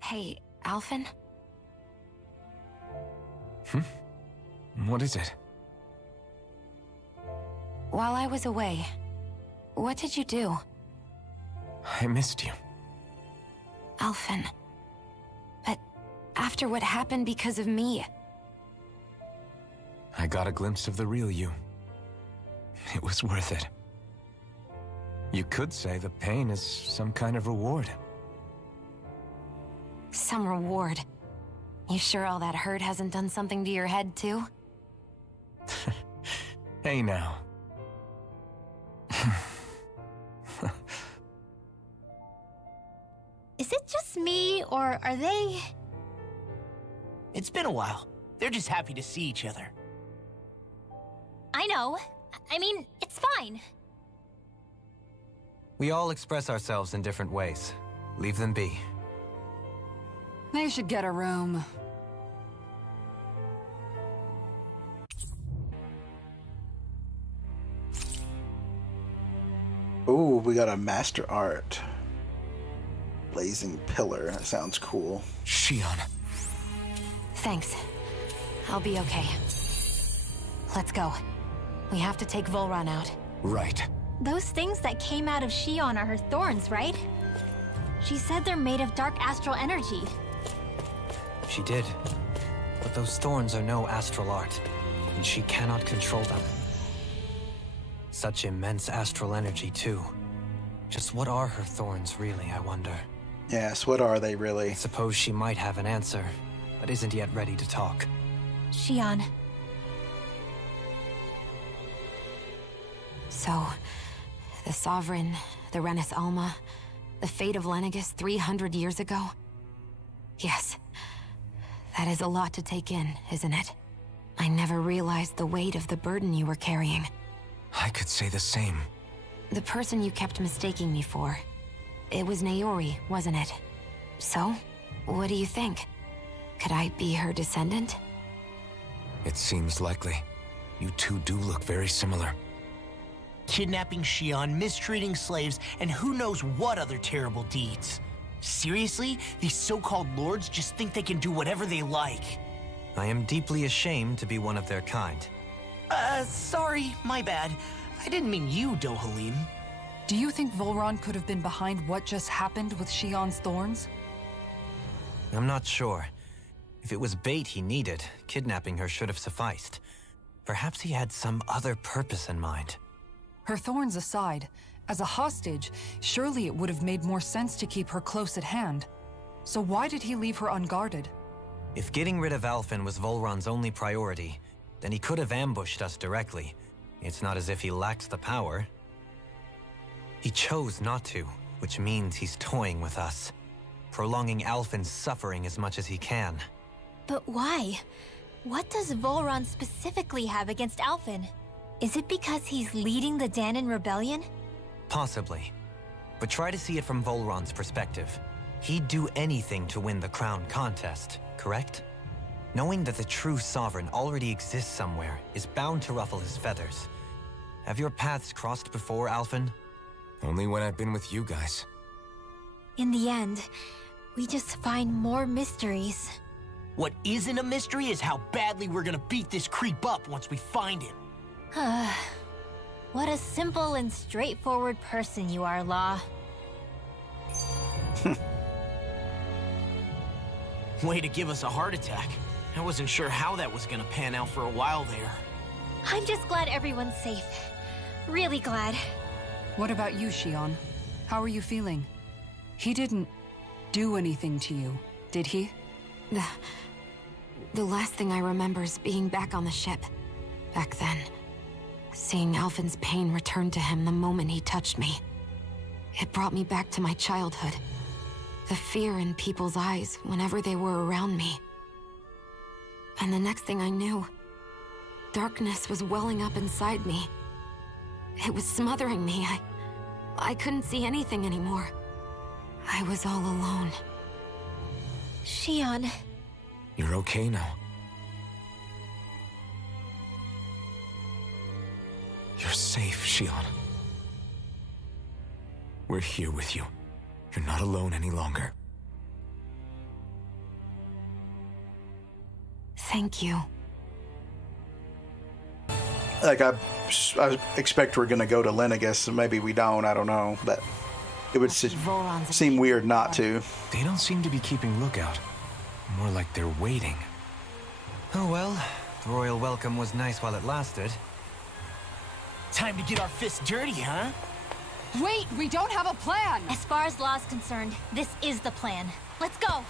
Hey, Alphen? What is it? While I was away, what did you do? I missed you. Alphen. But after what happened because of me... I got a glimpse of the real you. It was worth it. You could say the pain is some kind of reward. Some reward. You sure all that hurt hasn't done something to your head, too? Hey now. Is it just me, or are they... It's been a while. They're just happy to see each other. I know. I mean, it's fine. We all express ourselves in different ways. Leave them be. They should get a room. Ooh, we got a master art. Blazing pillar. That sounds cool. Shion. Thanks. I'll be okay. Let's go. We have to take Vholran out. Right. Those things that came out of Shion are her thorns, right? She said they're made of dark astral energy. She did. But those thorns are no astral art, and she cannot control them. Such immense astral energy, too. Just what are her thorns, really, I wonder? Yes, what are they really? I suppose she might have an answer, but isn't yet ready to talk. Shion. So, the Sovereign, the Renis Alma, the fate of Lenegis 300 years ago? Yes. That is a lot to take in, isn't it? I never realized the weight of the burden you were carrying. I could say the same. The person you kept mistaking me for, it was Naori, wasn't it? So, what do you think? Could I be her descendant? It seems likely. You two do look very similar. Kidnapping Shion, mistreating slaves, and who knows what other terrible deeds. Seriously? These so-called lords just think they can do whatever they like. I am deeply ashamed to be one of their kind. Sorry, my bad. I didn't mean you, Dohalim. Do you think Vholran could have been behind what just happened with Shion's thorns? I'm not sure. If it was bait he needed, kidnapping her should have sufficed. Perhaps he had some other purpose in mind. Her thorns aside, as a hostage, surely it would have made more sense to keep her close at hand. So why did he leave her unguarded? If getting rid of Alphen was Vholran's only priority, then he could have ambushed us directly. It's not as if he lacks the power. He chose not to, which means he's toying with us, prolonging Alphen's suffering as much as he can. But why? What does Vholran specifically have against Alphen? Is it because he's leading the Danan rebellion? Possibly. But try to see it from Vholran's perspective. He'd do anything to win the crown contest, correct? Knowing that the true sovereign already exists somewhere is bound to ruffle his feathers. Have your paths crossed before, Alphen? Only when I've been with you guys. In the end, we just find more mysteries. What isn't a mystery is how badly we're gonna beat this creep up once we find him. What a simple and straightforward person you are, Law. Way to give us a heart attack. I wasn't sure how that was gonna pan out for a while there. I'm just glad everyone's safe. Really glad. What about you, Shion? How are you feeling? He didn't do anything to you, did he? The last thing I remember is being back on the ship. Back then. Seeing Alphen's pain return to him the moment he touched me. It brought me back to my childhood. The fear in people's eyes whenever they were around me. And the next thing I knew, darkness was welling up inside me. It was smothering me. I couldn't see anything anymore. I was all alone. Shion. You're okay now? You're safe, Shion. We're here with you. You're not alone any longer. Thank you. Like, I expect we're gonna go to Lenegus, so maybe we don't, I don't know. But it would seem weird not to. They don't seem to be keeping lookout. More like they're waiting. Oh well, the royal welcome was nice while it lasted. Time to get our fists dirty, huh? Wait, we don't have a plan! As far as Law's concerned, this is the plan. Let's go!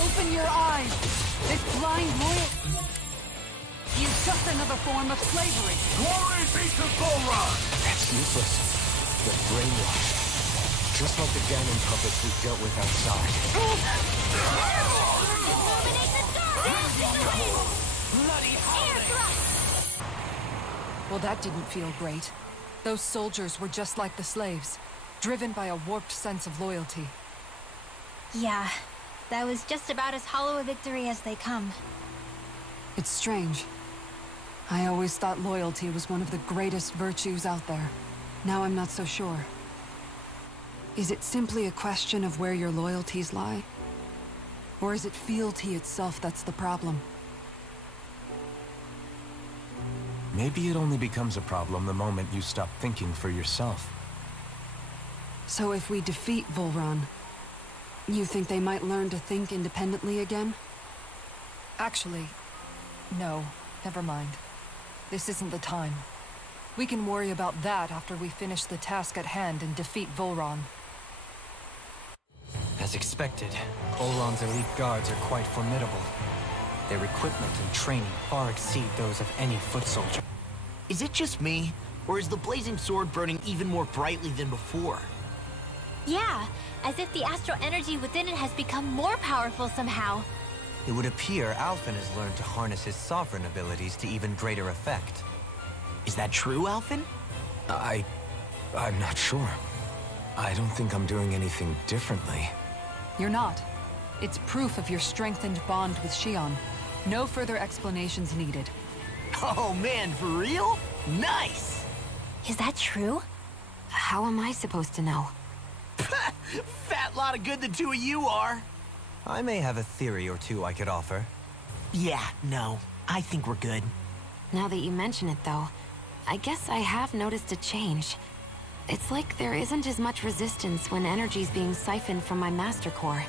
Open your eyes! This blind loyalty is just another form of slavery. Glory be to Vholran! That's useless. They're brainwashed. Just like the Ganon puppets we dealt with outside. Illuminate the dark! Bloody Air thrust! Well, that didn't feel great. Those soldiers were just like the slaves, driven by a warped sense of loyalty. Yeah, that was just about as hollow a victory as they come. It's strange. I always thought loyalty was one of the greatest virtues out there. Now I'm not so sure. Is it simply a question of where your loyalties lie? Or is it fealty itself that's the problem? Maybe it only becomes a problem the moment you stop thinking for yourself. So if we defeat Vholran, you think they might learn to think independently again? Actually, no. Never mind. This isn't the time. We can worry about that after we finish the task at hand and defeat Vholran. As expected, Vholran's elite guards are quite formidable. Their equipment and training far exceed those of any foot soldier. Is it just me? Or is the blazing sword burning even more brightly than before? Yeah, as if the astral energy within it has become more powerful somehow. It would appear Alphen has learned to harness his sovereign abilities to even greater effect. Is that true, Alphen? I'm not sure. I don't think I'm doing anything differently. You're not. It's proof of your strengthened bond with Shion. No further explanations needed. Oh man, for real? Nice! Is that true? How am I supposed to know? Fat lot of good the two of you are. I may have a theory or two I could offer. Yeah, no. I think we're good. Now that you mention it, though, I guess I have noticed a change. It's like there isn't as much resistance when energy's being siphoned from my Master Core.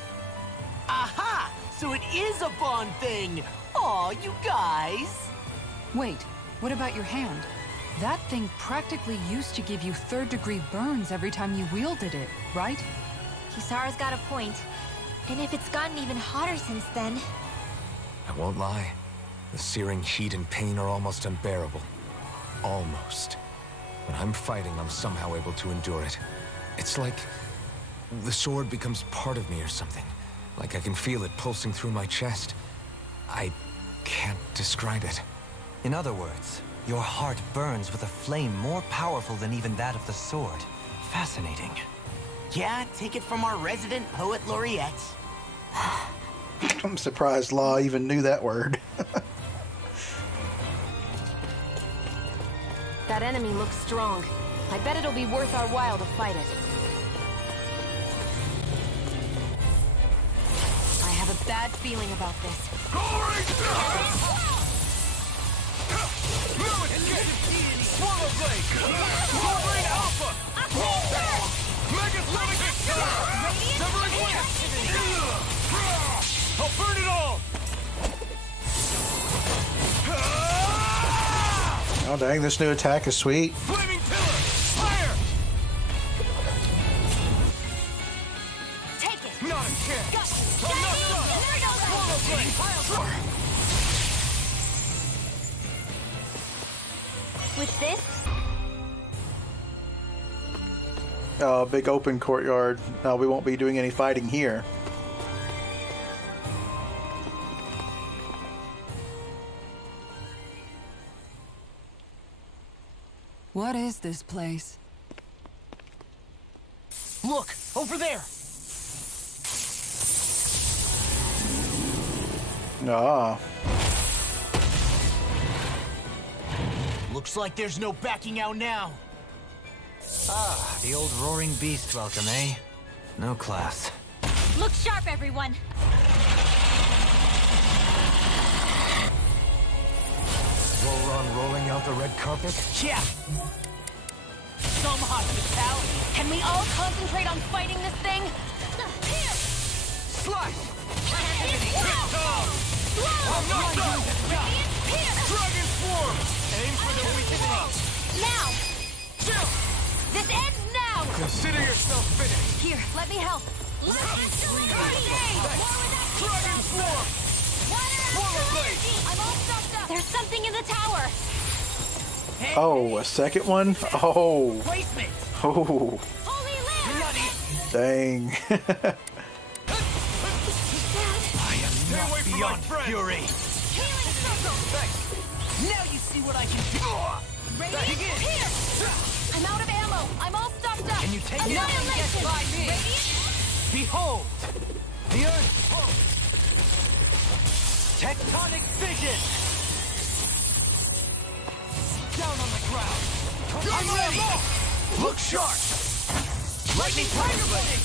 Aha! So it is a bond thing! Aw, you guys! Wait, what about your hand? That thing practically used to give you third-degree burns every time you wielded it, right? Kisara's got a point. And if it's gotten even hotter since then... I won't lie. The searing heat and pain are almost unbearable. Almost. When I'm fighting, I'm somehow able to endure it. It's like the sword becomes part of me or something. Like I can feel it pulsing through my chest. I can't describe it. In other words, your heart burns with a flame more powerful than even that of the sword. Fascinating. Yeah, take it from our resident poet laureate. I'm surprised Law even knew that word. That enemy looks strong. I bet it'll be worth our while to fight it. I have a bad feeling about this. Swallow Blade! Wolverine Alpha! Mega Sonic Extreme! Severing Blast! I'll burn it all! Oh dang, this new attack is sweet. Flaming Pillar! Fire! Take it! Not a chance! Go! I'm not done! Swallow Blade! With this, Oh, big open courtyard. No, we won't be doing any fighting here. What is this place? Look, over there! Ah. Looks like there's no backing out now. Ah, the old roaring beast welcome, eh? No class. Look sharp, everyone! Vholran rolling out the red carpet? Yeah! Some hospitality. Can we all concentrate on fighting this thing? Here! Slice! I'm not done! Dragon Swarm! Aim for the weakest spot! Now! Chill! This ends now! Consider yourself finished! Here, let me help. Dragon Swarm! Swallow Blade! I'm all stuffed up. There's something in the tower. Oh, a second one? Oh. Placement! Oh. Holy land! Dang. I am Stay not away from my beyond friend. fury. Healing circle. Now you see what I can do. Radiant, here! I'm out of ammo. I'm all stuffed up. Can you take it? Annihilation! By me. Radiant? Behold, the earth. Tectonic vision. Down on the ground. I'm ready. Look sharp. Lightning Tiger Blade.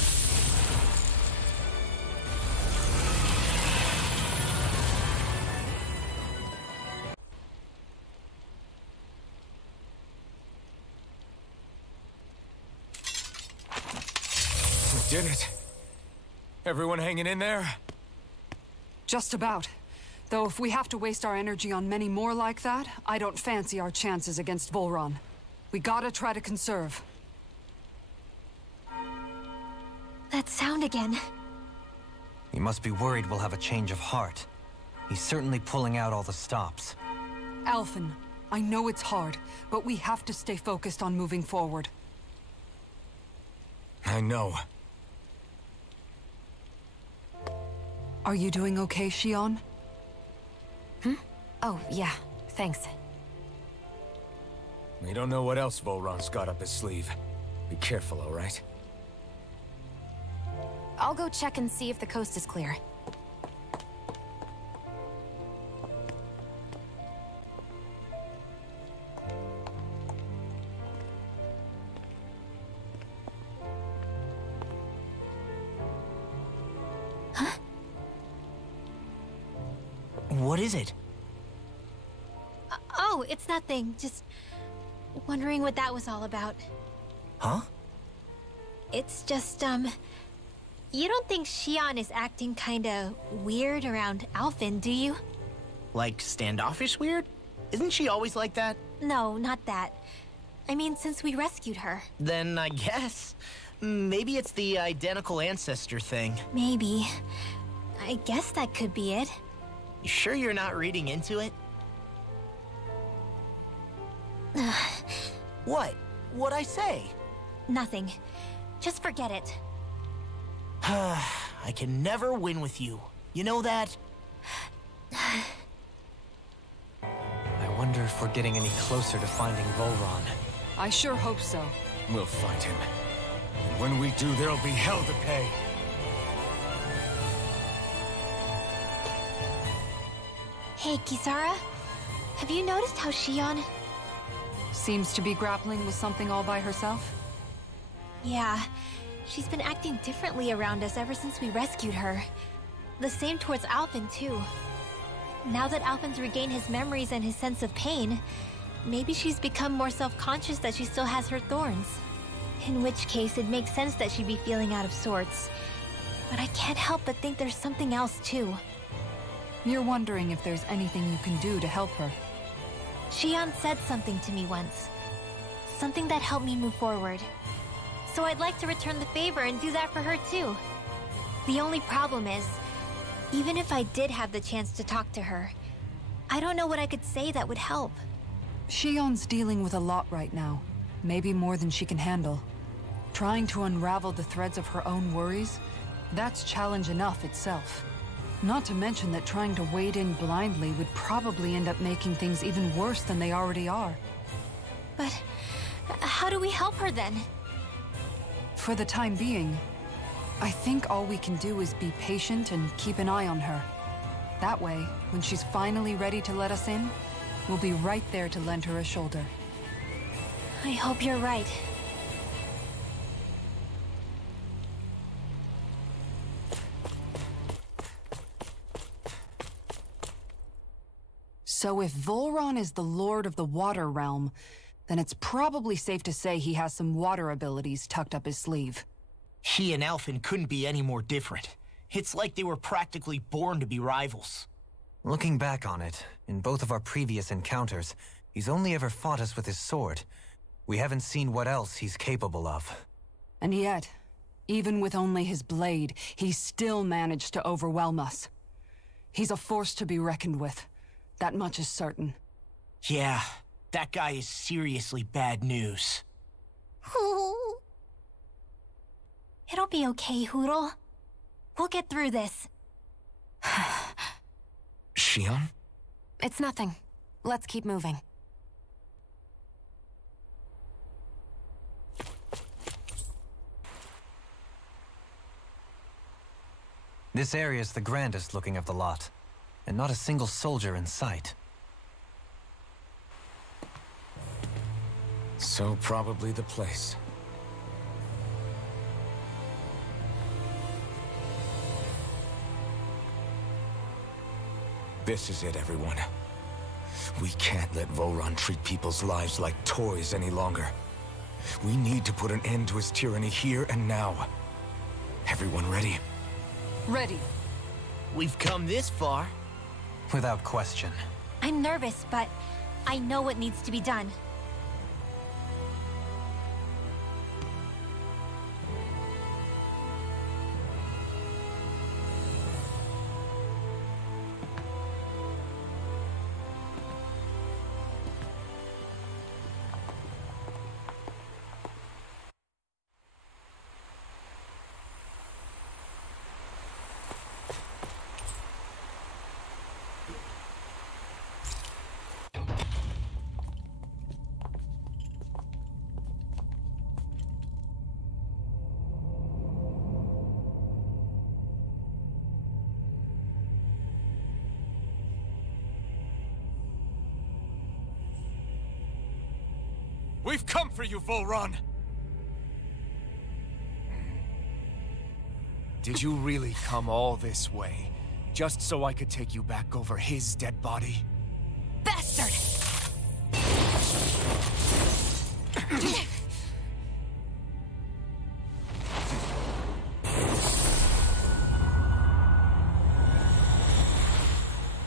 We did it. Everyone hanging in there? Just about. Though if we have to waste our energy on many more like that, I don't fancy our chances against Vholran. We gotta try to conserve. That sound again. You must be worried we'll have a change of heart. He's certainly pulling out all the stops. Alphen, I know it's hard, but we have to stay focused on moving forward. I know. Are you doing okay, Xion? Oh, yeah. Thanks. We don't know what else Vholran's got up his sleeve. Be careful, all right? I'll go check and see if the coast is clear. What is it? Oh, it's nothing. Just wondering what that was all about. Huh? It's just, you don't think Xion is acting kinda weird around Alphen, do you? Like standoffish weird? Isn't she always like that? No, not that. I mean, since we rescued her. Then I guess. Maybe it's the identical ancestor thing. Maybe. I guess that could be it. You sure you're not reading into it? What? What'd I say? Nothing. Just forget it. I can never win with you. You know that? I wonder if we're getting any closer to finding Vholran. I sure hope so. We'll find him. And when we do, there'll be hell to pay. Hey, Kisara. Have you noticed how Xion... Seems to be grappling with something all by herself? Yeah. She's been acting differently around us ever since we rescued her. The same towards Alphen, too. Now that Alphen's regained his memories and his sense of pain, maybe she's become more self-conscious that she still has her thorns. In which case, it makes sense that she'd be feeling out of sorts. But I can't help but think there's something else, too. You're wondering if there's anything you can do to help her. Xion said something to me once. Something that helped me move forward. So I'd like to return the favor and do that for her too. The only problem is, even if I did have the chance to talk to her, I don't know what I could say that would help. Xion's dealing with a lot right now. Maybe more than she can handle. Trying to unravel the threads of her own worries, that's challenge enough itself. Not to mention that trying to wade in blindly would probably end up making things even worse than they already are. But how do we help her then? For the time being, I think all we can do is be patient and keep an eye on her. That way, when she's finally ready to let us in, We'll be right there to lend her a shoulder. I hope you're right. So if Vholran is the Lord of the Water Realm, then it's probably safe to say he has some water abilities tucked up his sleeve. He and Alphen couldn't be any more different. It's like they were practically born to be rivals. Looking back on it, in both of our previous encounters, he's only ever fought us with his sword. We haven't seen what else he's capable of. And yet, even with only his blade, he still managed to overwhelm us. He's a force to be reckoned with. That much is certain. Yeah, that guy is seriously bad news. It'll be okay, Hootle. We'll get through this. Shion? It's nothing. Let's keep moving. This area's the grandest looking of the lot, and not a single soldier in sight. So probably the place. This is it, everyone. We can't let Vholran treat people's lives like toys any longer. We need to put an end to his tyranny here and now. Everyone ready? Ready. We've come this far. Without question. I'm nervous, but I know what needs to be done. We've come for you, Vholran! Did you really come all this way, just so I could take you back over his dead body? Bastard!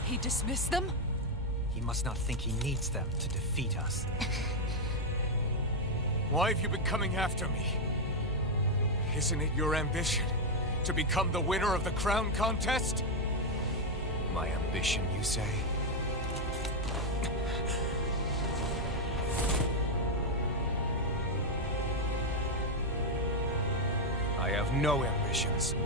He dismissed them? He must not think he needs them to defeat us. Why have you been coming after me? Isn't it your ambition to become the winner of the crown contest? My ambition, you say? I have no ambitions.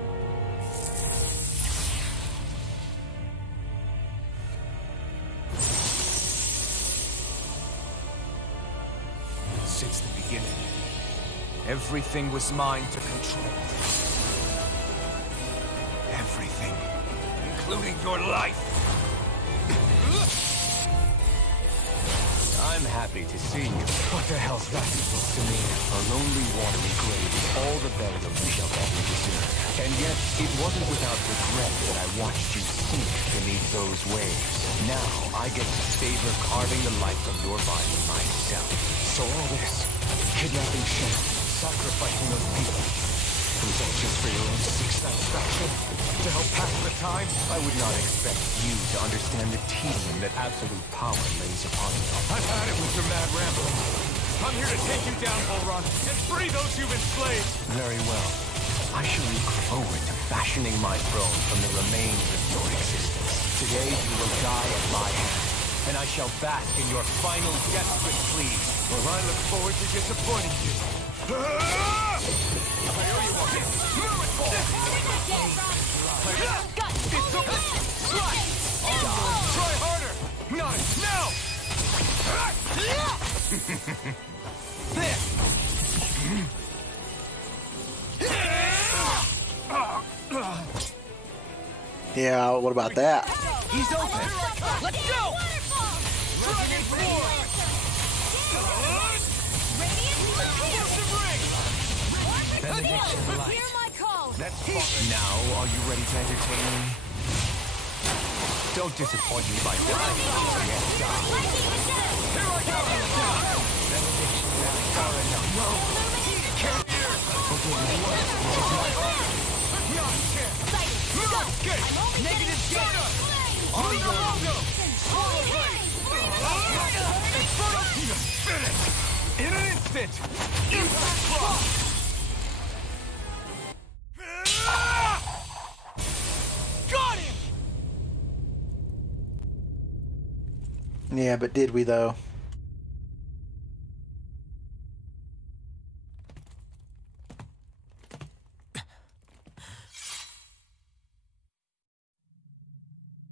Since the beginning, everything was mine to control. Everything, including your life. I'm happy to see you. What the hell's that supposed to mean? A lonely, watery grave is all the burial you shall ever deserve. And yet, it wasn't without regret that I watched you sink beneath those waves. Now, I get to savor carving the life of your body myself. So all this, kidnapping Shen, sacrificing those people, was that just for your own sick satisfaction? To help pass the time? I would not expect you to understand the tedium that absolute power lays upon you. I've had it with your mad rambling. I'm here to take you down, Vholran, and free those you've enslaved! Very well. I shall look forward to fashioning my throne from the remains of your existence. Today you will die at my hand, and I shall bask in your final desperate pleas. Well, I look forward to disappointing you. I owe you one. Move it forward! It's over! Try harder! Not now! Yeah, what about that? He's open. Let's go! Dragon Form! Benediction light. Hear my call. Now, are you ready to entertain me? Don't disappoint me by dying. Here I go! Benediction, that's far enough. No! Negative gate! On your logo! Finish! In an instant! Impact block! Got him! Yeah, but did we though?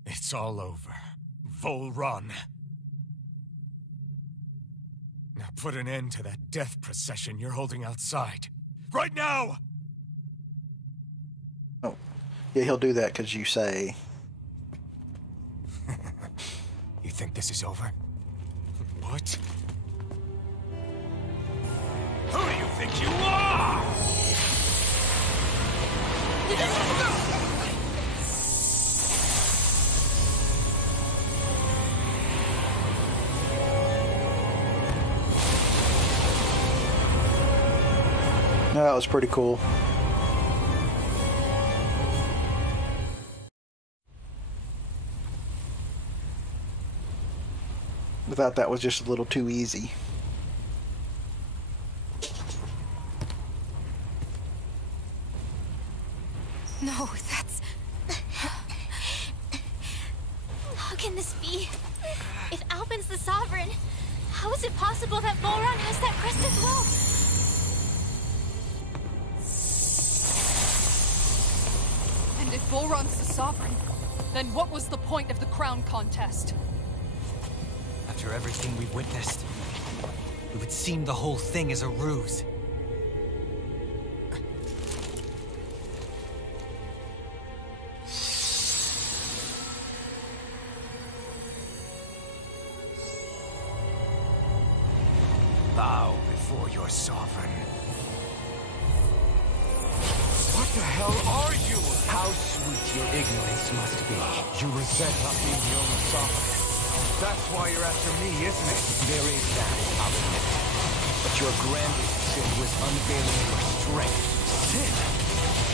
It's all over. Vholran. Now put an end to that death procession you're holding outside. Right now! Oh. Yeah, he'll do that because you say. You think this is over? What? Who do you think you are? No, that was pretty cool. I thought that was just a little too easy. No, that's... How can this be? If Alvin's the Sovereign, how is it possible that Vholran has that crest as well? And if Vholran's the Sovereign, then what was the point of the crown contest? After everything we witnessed, it would seem the whole thing is a ruse. Bow before your sovereign. What the hell are you? How sweet your ignorance must be. You resent not being the only sovereign. That's why you're after me, isn't it? There is that, I'll admit. But your grandest sin was unveiling your strength. Sin?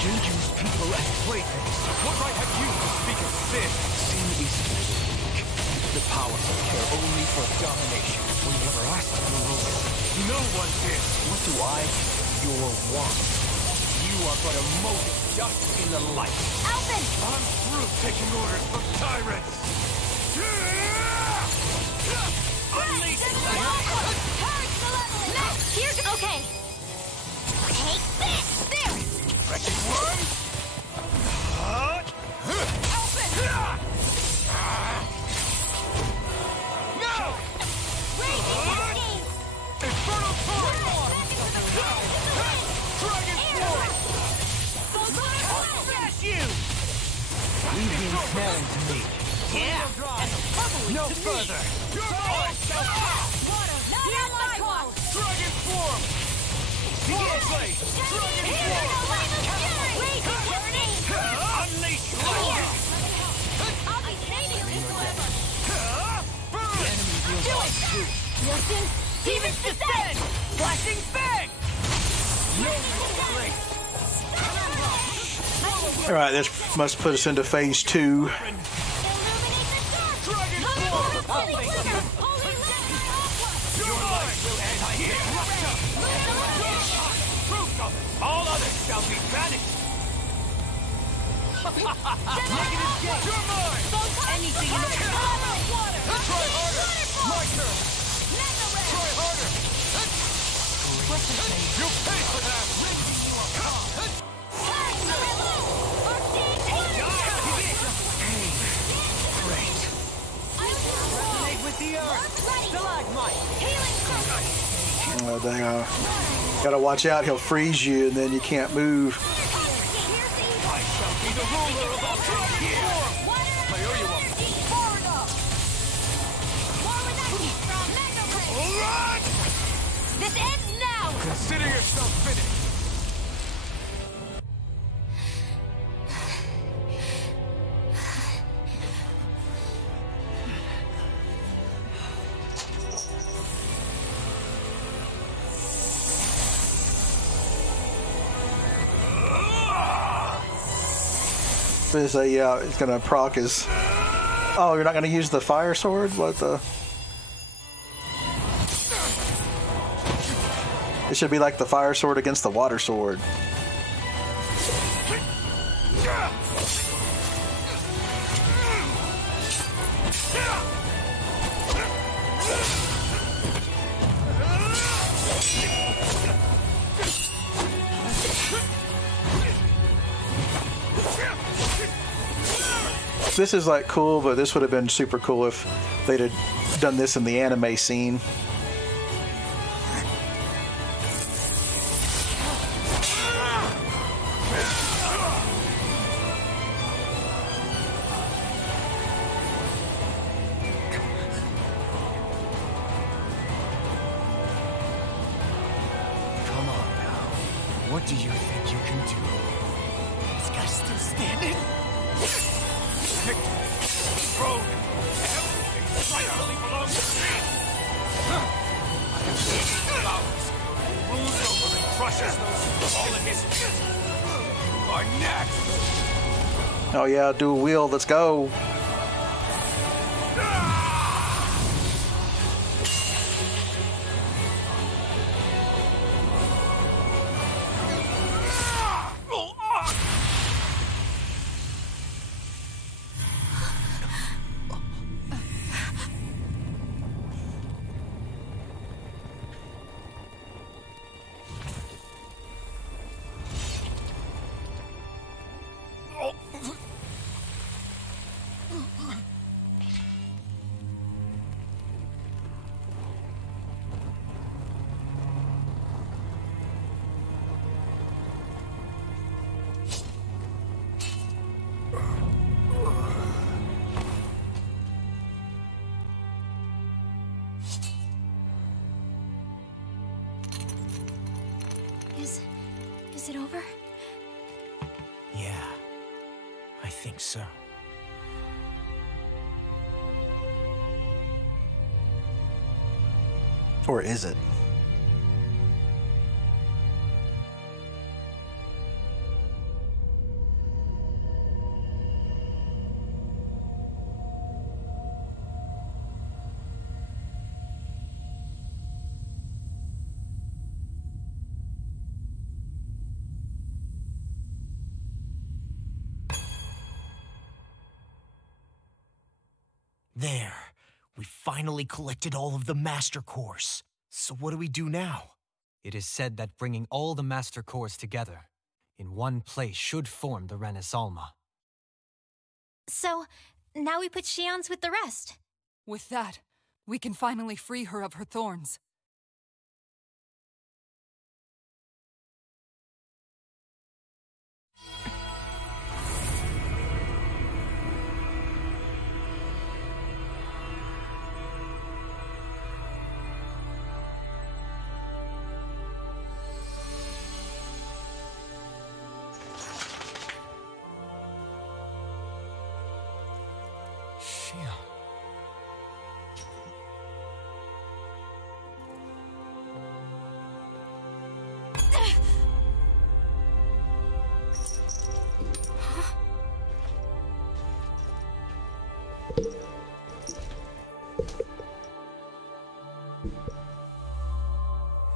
You use people as playthings. What right have you to speak of sin? Sin is for the weak. The powerful care only for domination. We never asked for rule. No one did. What do I? Your want. You are but a mote of dust in the light. Alvin! I'm through taking orders from tyrants. Unleash the Here's okay. Take this! There! wrecking worm! Alvin! No! Raging Infernal Torrent! Dragon Force! Smash you! Leave the ensnaring to me. Yeah! No further! Hear my call! Dragon Form! Warblade! Dragon Form! Unleash light! I'll be saving this forever! Burn! Do it! Listen! Demons descend! Flashing bang! Alright, this must put us into phase 2. All others shall be banished! Negative gate! You're mine! Anything in the Try harder! My turn! Try harder! You'll pay for that! Great. Resonate with the earth! Stalagmite! Oh, dang, gotta watch out, he'll freeze you and then you can't move. I shall be the ruler of all Dragon Form! I owe you one. It's a, yeah, it's gonna proc his... Oh, you're not gonna use the fire sword? What the... It should be like the fire sword against the water sword. This is like cool, but this would have been super cool if they'd have done this in the anime scene. Come on now. What do you think you can do? This guy's still standing? Throne! Everything rightfully belongs to me! I have seen flowers. Rules over and crushes those who fall in his feet. Are next! Oh yeah, dual wield, let's go. Is it over? Yeah, I think so. Or is it? There. We finally collected all of the Master Cores. So what do we do now? It is said that bringing all the Master Cores together in one place should form the Alma. So, now we put Shion's with the rest. With that, we can finally free her of her thorns.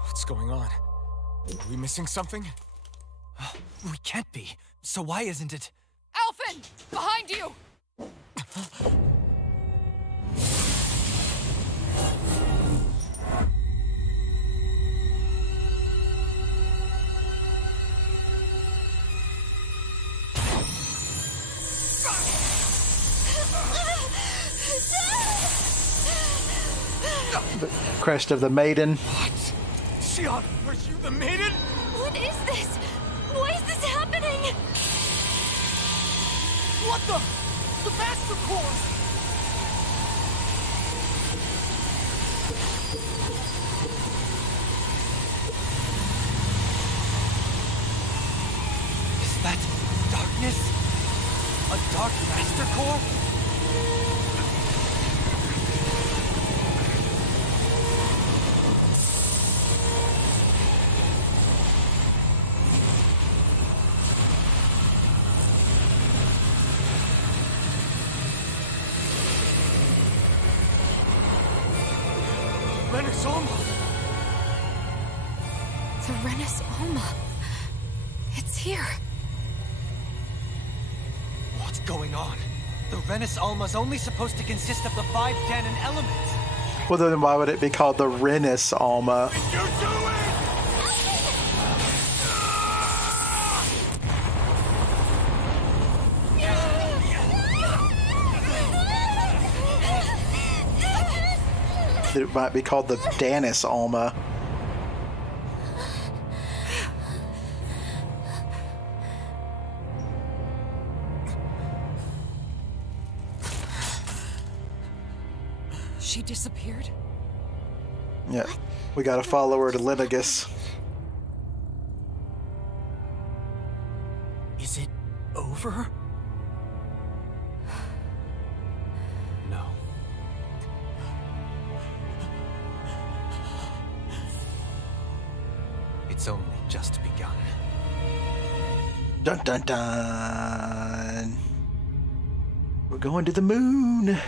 What's going on? Are we missing something? We can't be. So why isn't it? Alphen! Behind you! The crest of the maiden. What? Shion, are you the maiden? What is this? Why is this happening? What the? The Master Cores! Is that darkness? A Dark Master Core? Renis Alma! The Renis Alma. It's here. What's going on? The Renis Alma's only supposed to consist of the 5 Danon elements. Well, then why would it be called the Renis Alma? Did you do it? It might be called the Danis Alma. She disappeared? Yeah, we gotta follow her to Linagus. Is it over? No. It's only just begun. Dun dun dun. We're going to the moon.